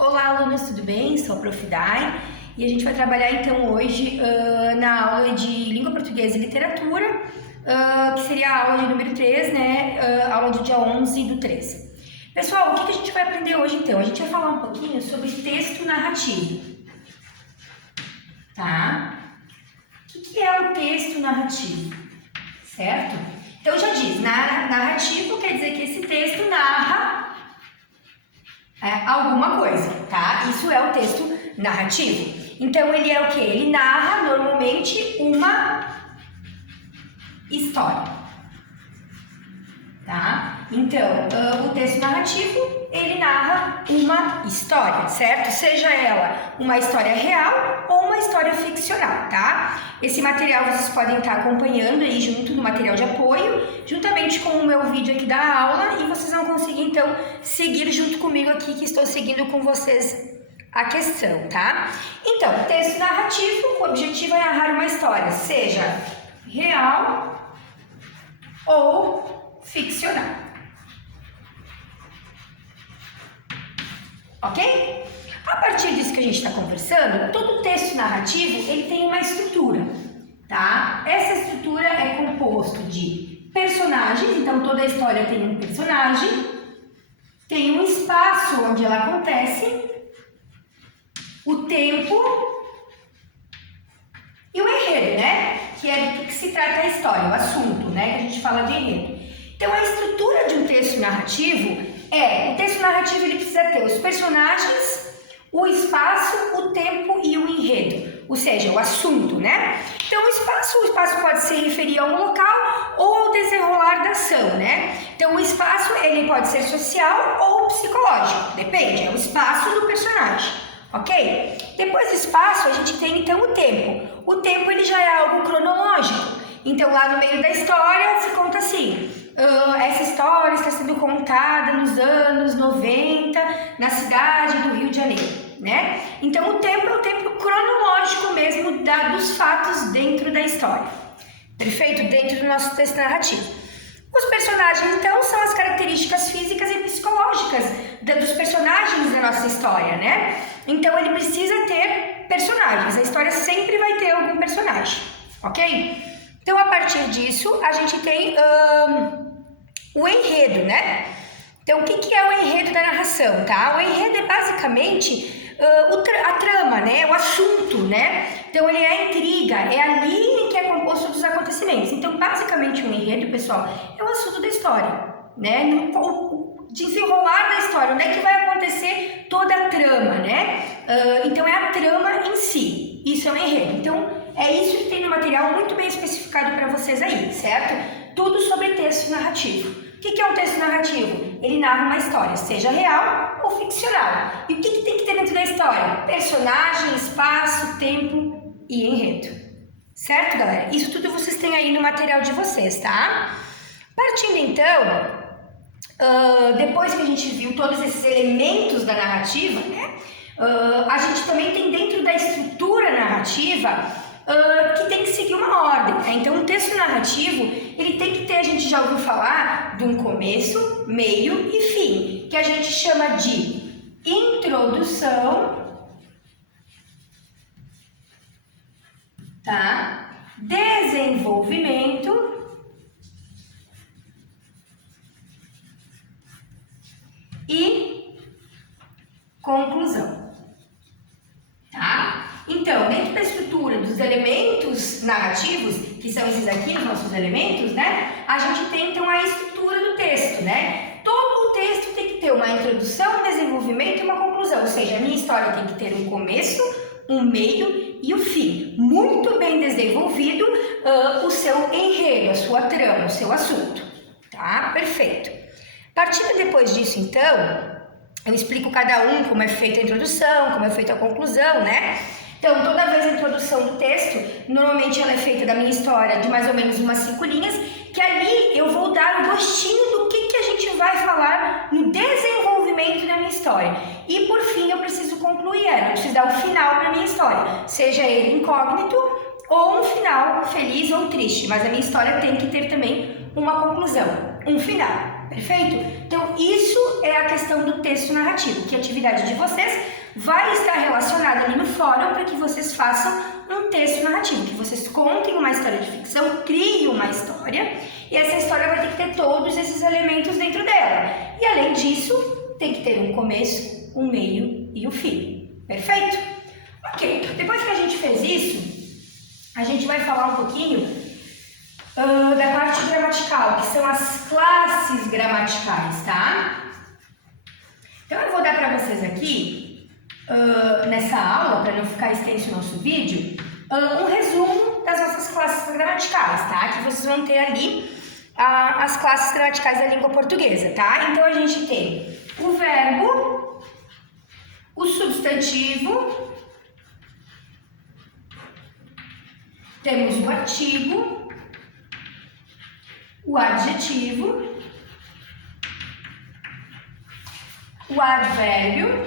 Olá, alunos, tudo bem? Sou a Prof. Dai e a gente vai trabalhar então hoje na aula de Língua Portuguesa e Literatura, que seria a aula de número 3, né? Aula do dia 11/3. Pessoal, o que a gente vai aprender hoje então? A gente vai falar um pouquinho sobre texto narrativo, tá? O que é o texto narrativo, certo? Então já diz, narrativo quer dizer que esse texto narra alguma coisa, tá? Isso é o texto narrativo. Então, ele é o quê? Ele narra, normalmente, uma história, tá? Então, o texto narrativo, ele narra uma história, certo? Seja ela uma história real ou uma história ficcional, tá? Esse material vocês podem estar acompanhando aí junto no material de apoio, juntamente com o meu vídeo aqui da aula, e vocês vão conseguir, então, seguir junto comigo aqui, que estou seguindo com vocês a questão, tá? Então, texto narrativo, o objetivo é narrar uma história, seja real ou ficcional. Ok? A partir disso que a gente está conversando, todo texto narrativo, ele tem uma estrutura, tá? Essa estrutura é composto de personagens, então toda a história tem um personagem, tem um espaço onde ela acontece, o tempo e o enredo, né? Que é do que se trata a história, o assunto, né? Que a gente fala de enredo. Então, a estrutura de um texto narrativo o texto narrativo ele precisa ter os personagens, o espaço, o tempo e o enredo, ou seja, o assunto, né? Então, o espaço pode se referir a um local ou ao desenrolar da ação, né? Então, o espaço ele pode ser social ou psicológico, depende, é o espaço do personagem. Ok? Depois do espaço, a gente tem então o tempo. O tempo ele já é algo cronológico. Então, lá no meio da história, se conta assim: essa história está sendo contada nos anos 90, na cidade do Rio de Janeiro, né? Então, o tempo é o tempo cronológico mesmo dos fatos dentro da história. Perfeito? Dentro do nosso texto narrativo. Os personagens, então, são as características físicas e psicológicas dos personagens da nossa história, né? Então, ele precisa ter personagens. A história sempre vai ter algum personagem, ok? Então, a partir disso, a gente tem o enredo, né? Então, o que é o enredo da narração, tá? O enredo é basicamente a trama, né? O assunto, né? Então, ele é a intriga, é a linha que é composto dos acontecimentos. Então, basicamente, o enredo, pessoal, é o assunto da história, né? O desenrolar da história, onde é que vai acontecer toda a trama, né? Então, é a trama em si. Isso é o enredo. Então, é isso que tem no material muito bem especificado para vocês aí, certo? Tudo sobre texto narrativo. O que é um texto narrativo? Ele narra uma história, seja real ou ficcional. E o que tem que ter dentro da história? Personagem, espaço, tempo e enredo. Certo, galera? Isso tudo vocês têm aí no material de vocês, tá? Partindo então, depois que a gente viu todos esses elementos da narrativa, né? A gente também tem dentro da estrutura narrativa que tem que seguir uma ordem, né? Então, um texto narrativo, ele tem que ter, a gente já ouviu falar, de um começo, meio e fim, que a gente chama de introdução, tá? Desenvolvimento e conclusão, tá? Então, dentro da estrutura dos elementos narrativos, que são esses aqui, os nossos elementos, né? A gente tem, então, a estrutura do texto, né? Todo o texto tem que ter uma introdução, um desenvolvimento e uma conclusão, ou seja, a minha história tem que ter um começo, um meio e o fim. Muito bem desenvolvido o seu enredo, a sua trama, o seu assunto, tá? Perfeito. Partindo depois disso, então, eu explico cada um como é feita a introdução, como é feita a conclusão, né? Então, toda vez a introdução do texto, normalmente ela é feita da minha história de mais ou menos umas 5 linhas, que ali eu vou dar o gostinho do que a gente vai falar no desenvolvimento da minha história. E, por fim, eu preciso concluir ela, eu preciso dar o final para a minha história, seja ele incógnito ou um final feliz ou triste, mas a minha história tem que ter também uma conclusão, um final. Perfeito? Então, isso é a questão do texto narrativo, que a atividade de vocês vai estar relacionada ali no fórum para que vocês façam um texto narrativo, que vocês contem uma história de ficção, criem uma história, e essa história vai ter que ter todos esses elementos dentro dela. E além disso, tem que ter um começo, um meio e um fim. Perfeito? Ok, depois que a gente fez isso, a gente vai falar um pouquinho da parte gramatical, que são as classes gramaticais, tá? Então eu vou dar para vocês aqui, nessa aula, para não ficar extenso o nosso vídeo, um resumo das nossas classes gramaticais, tá? Que vocês vão ter ali as classes gramaticais da língua portuguesa, tá? Então a gente tem o verbo, o substantivo, temos o artigo, o adjetivo, o advérbio,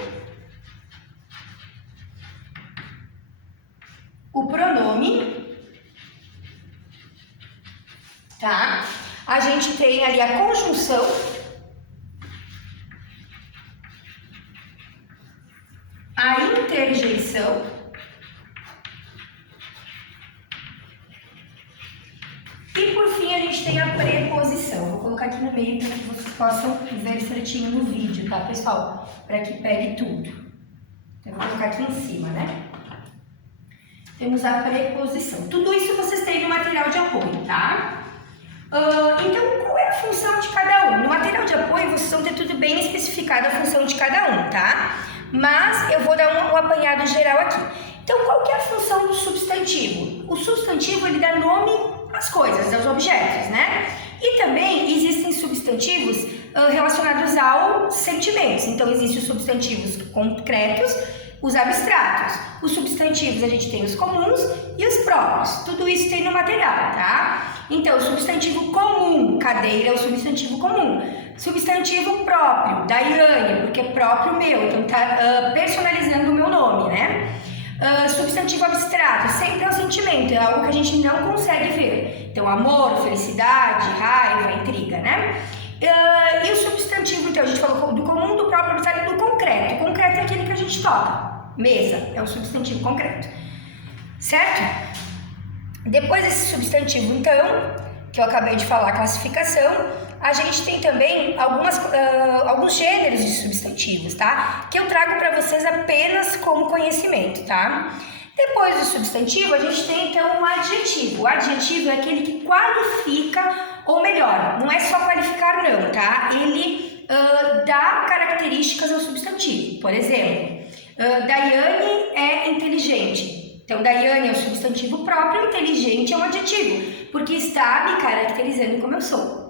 o pronome, tá? A gente tem ali a conjunção, a interjeição e, por fim, a gente tem a preposição. Vou colocar aqui no meio para que vocês possam ver certinho no vídeo, tá, pessoal? Para que pegue tudo. Então, eu vou colocar aqui em cima, né? Temos a preposição. Tudo isso vocês têm no material de apoio, tá? Então, qual é a função de cada um? No material de apoio, vocês vão ter tudo bem especificado a função de cada um, tá? Mas eu vou dar um apanhado geral aqui. Então, qual que é a função do substantivo? O substantivo, ele dá nome às coisas, aos objetos, né? E também existem substantivos relacionados aos sentimentos. Então, existem os substantivos concretos, os abstratos. Os substantivos, a gente tem os comuns e os próprios. Tudo isso tem no material, tá? Então, substantivo comum, cadeira é o substantivo comum. Substantivo próprio, Daiane, porque é próprio meu, então tá personalizando o meu nome, né? Substantivo abstrato, sempre é um sentimento, é algo que a gente não consegue ver. Então, amor, felicidade, raiva, intriga, né? E o substantivo, então, a gente falou do comum, do próprio, abstrato e do concreto. O concreto é aquele que a gente toca. Mesa é o substantivo concreto. Certo? Depois desse substantivo, então, que eu acabei de falar, a classificação, a gente tem também alguns gêneros de substantivos, tá? Que eu trago para vocês apenas como conhecimento, tá? Depois do substantivo, a gente tem então um adjetivo. O adjetivo é aquele que qualifica, ou melhor, não é só qualificar não, tá? Ele dá características ao substantivo. Por exemplo, Daiane é inteligente. Então, Daiane é o substantivo próprio, inteligente é um adjetivo, porque está me caracterizando como eu sou.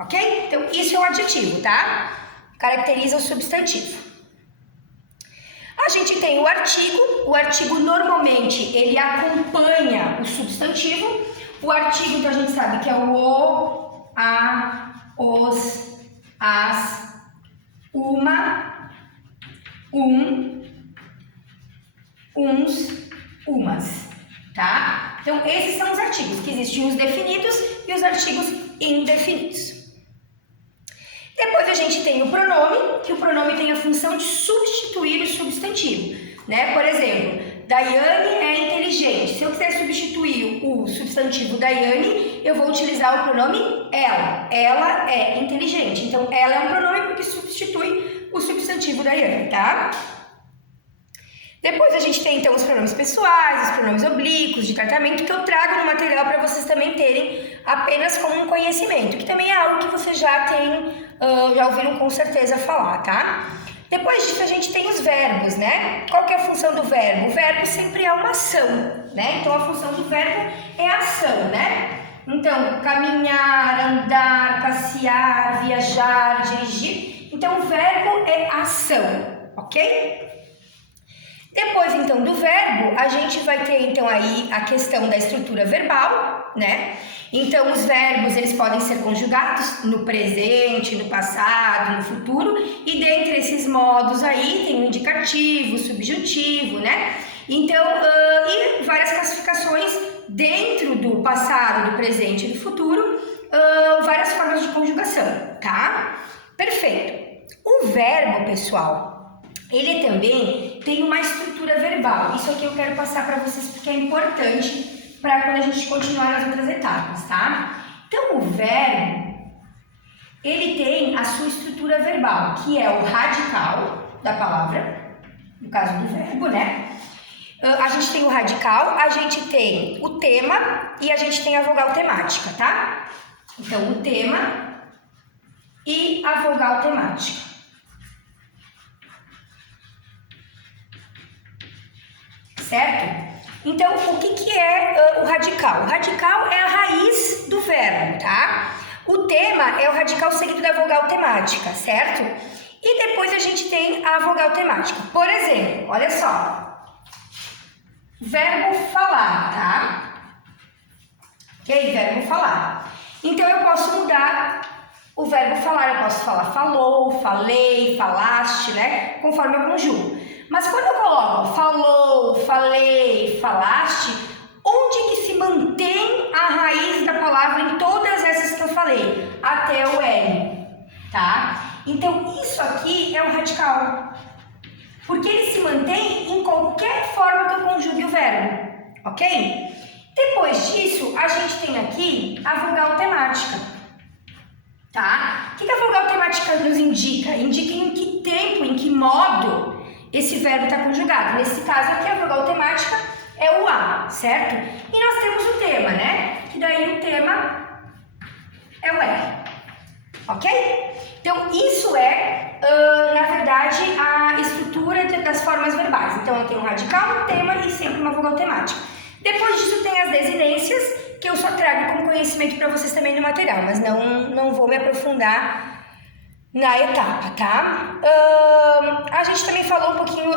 Ok? Então, isso é o adjetivo, tá? Caracteriza o substantivo. A gente tem o artigo normalmente ele acompanha o substantivo. O artigo, então, a gente sabe que é o, a, os, as, uma, uns, umas, tá? Então, esses são os artigos, que existem os definidos e os artigos indefinidos. Depois a gente tem o pronome, que o pronome tem a função de substituir o substantivo, né? Por exemplo, Daiane é inteligente. Se eu quiser substituir o substantivo Daiane, eu vou utilizar o pronome ela. Ela é inteligente. Então, ela é um pronome porque substitui o substantivo Daiane, tá? Depois a gente tem, então, os pronomes pessoais, os pronomes oblíquos, de tratamento, que eu trago no material para vocês também terem apenas como um conhecimento, que também é algo que vocês já ouviram com certeza falar, tá? Depois disso a gente tem os verbos, né? Qual que é a função do verbo? O verbo sempre é uma ação, né? Então, a função do verbo é ação, né? Então, caminhar, andar, passear, viajar, dirigir. Então, o verbo é ação, ok? Depois, então, do verbo, a gente vai ter, então, aí a questão da estrutura verbal, né? Então, os verbos, eles podem ser conjugados no presente, no passado, no futuro, e dentre esses modos aí, tem o indicativo, o subjuntivo, né? Então, e várias classificações dentro do passado, do presente e do futuro, várias formas de conjugação, tá? Perfeito. O verbo, pessoal, ele também tem uma estrutura verbal. Isso aqui eu quero passar para vocês porque é importante para quando a gente continuar nas outras etapas, tá? Então, o verbo, ele tem a sua estrutura verbal, que é o radical da palavra, no caso do verbo, né? A gente tem o radical, a gente tem o tema e a gente tem a vogal temática, tá? Então, o tema e a vogal temática. Certo? Então, o que é o radical? O radical é a raiz do verbo, tá? O tema é o radical seguido da vogal temática, certo? E depois a gente tem a vogal temática. Por exemplo, olha só. Verbo falar, tá? Ok? Verbo falar. Então, eu posso mudar o verbo falar. Eu posso falar falou, falei, falaste, né? Conforme eu conjugo. Mas quando eu coloco falou, falei, falaste, onde que se mantém a raiz da palavra em todas essas que eu falei? Até o L, tá? Então, isso aqui é um radical. Porque ele se mantém em qualquer forma que eu conjugue o verbo, ok? Depois disso, a gente tem aqui a vogal temática, tá? O que a vogal temática nos indica? Indica em que tempo, em que modo esse verbo está conjugado. Nesse caso aqui, a vogal temática é o A, certo? E nós temos o tema, né? Que daí o tema é o R, ok? Então, isso é, na verdade, a estrutura das formas verbais. Então, eu tenho um radical, um tema e sempre uma vogal temática. Depois disso, tem as desinências, que eu só trago como conhecimento para vocês também no material, mas não vou me aprofundar na etapa, tá? A gente também falou um pouquinho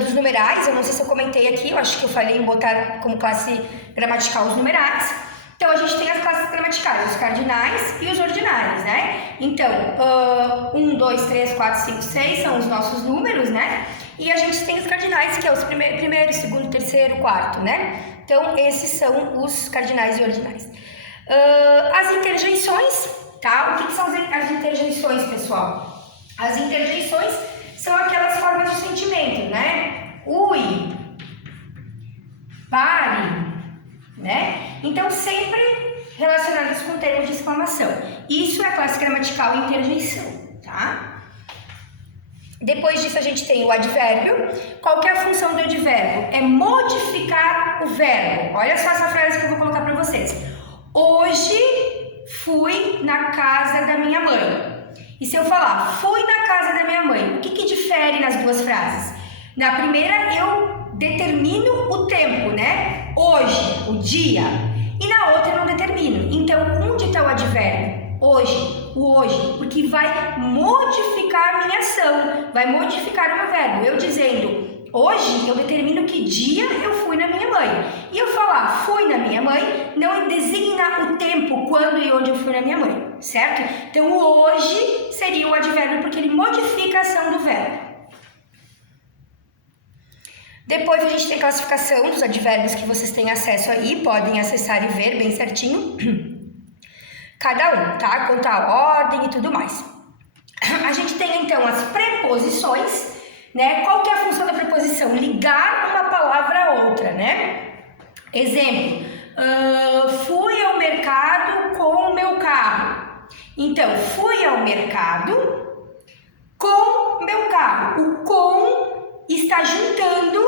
dos numerais, eu não sei se eu comentei aqui, eu acho que eu falei em botar como classe gramatical os numerais. Então, a gente tem as classes gramaticais, os cardinais e os ordinais, né? Então, 1, 2, 3, 4, 5, 6 são os nossos números, né? E a gente tem os cardinais, que é os primeiro, segundo, terceiro, quarto, né? Então, esses são os cardinais e ordinais. As interjeições, tá? O que são as interjeições, pessoal? As interjeições são aquelas formas de sentimento, né? Ui, pare, né? Então, sempre relacionados com termos de exclamação. Isso é a classe gramatical interjeição, tá? Depois disso, a gente tem o advérbio. Qual que é a função do advérbio? É modificar o verbo. Olha só essa frase que eu vou colocar para vocês. Hoje fui na casa da minha mãe. E se eu falar fui na casa da minha mãe, o que difere nas duas frases? Na primeira, eu determino o tempo, né? Hoje, o dia. E na outra eu não determino. Então, onde está o advérbio? Hoje, o hoje, porque vai modificar a minha ação, vai modificar o meu verbo. Eu dizendo, hoje eu determino que dia eu fui na minha mãe. E eu falar fui na minha mãe, não designa o tempo, quando e onde eu fui na minha mãe, certo? Então, hoje seria o advérbio porque ele modifica a ação do verbo. Depois a gente tem a classificação dos advérbios que vocês têm acesso aí, podem acessar e ver bem certinho cada um, tá? Quanto à ordem e tudo mais. A gente tem então as preposições, né? Qual que é a função da preposição? Ligar uma palavra a outra, né? Exemplo, fui ao mercado com o meu carro. Então, fui ao mercado com meu carro. O com está juntando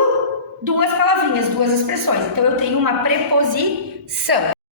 duas palavrinhas, duas expressões. Então, eu tenho uma preposição.